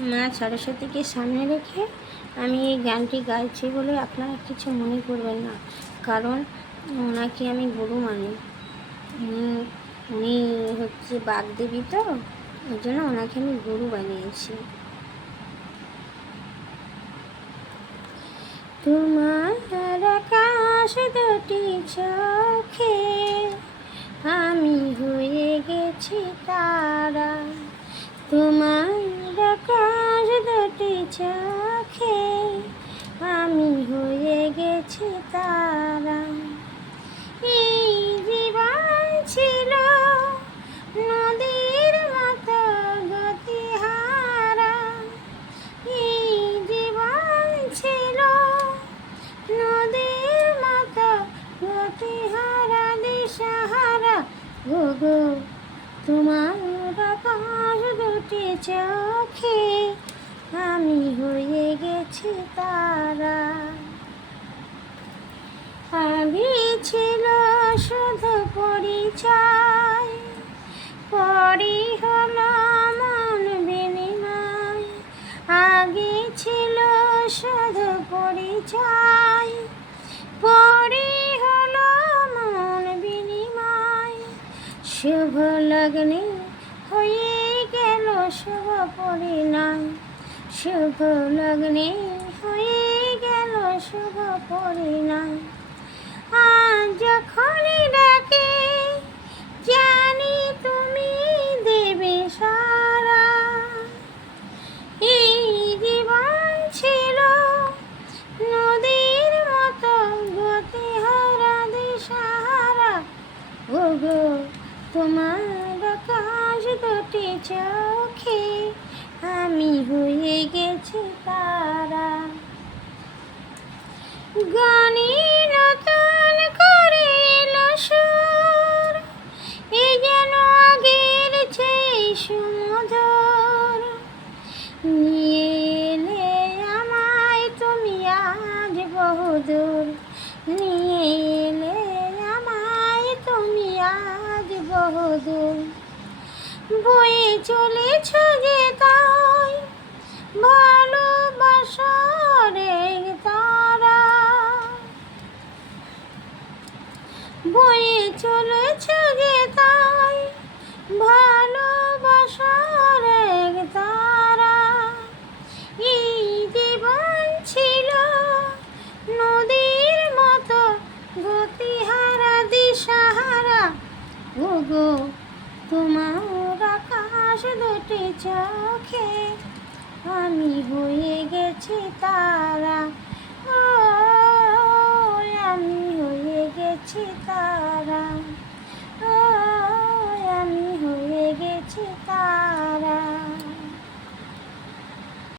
মা সরস্বতীকে সামনে রেখে আমি এই গানটি গাইছি বলে আপনারা কিছু মনে করবেন না, কারণ ওনাকে আমি গুরু মানি। উনি হচ্ছে বাগদেবী, তো ওই জন্য ওনাকে আমি গুরু বানিয়েছি। তোমার আকাশ দুটি চোখে আমি হয়ে গেছি তারা, তোমার আকাশ দুটি চোখে আমি হয়ে গেছি তারা। এই জীবন ছিল নদীর মতো গতিহারা, এই জীবন ছিল নদীর মতো গতিহারা দিশাহারা। গো তোমার আকাশ দুটি চোখে আমি হয়ে গেছি তারা। আগে ছিল শুধু পরিচয়, পরে হলো মন বিনিময়। আগে ছিল শুধু পরিচয়, পরে হলো মন বিনিময়। শুভ লগ্নে হয়ে গেল শুভ পরিণয়, শুভ লগ্নে হয়ে গেল শুভ পরিণয়। আজ যখনই ডাকে জানি তুমি দেবে সারা। এই জীবন ছিল নদীর মতো গতিহারা দিশাহারা। ওগো তোমার আকাশ দুটি চোখে আমি হয়ে গেছি তারা। গানে নতুন করে এলো সুর, এ যেন আগের চেয়ে সুমধুর। নিয়ে এলে আমায় তুমি আজ বহুদূর, নিয়ে এলে আমায় তুমি আজ বহুদূর। বয়ে চলেছ যে তাই ভালোবাসার এক তারা, বয়ে চলেছ যে তাই ভালোবাসার এক তারা। এই জীবন ছিল নদীর মতো গতিহারা দিশাহারা। ওগো তোমার আকাশ দুটি চোখে আমি হয়ে গেছি তারা। ও আমি হয়ে গেছি তারা।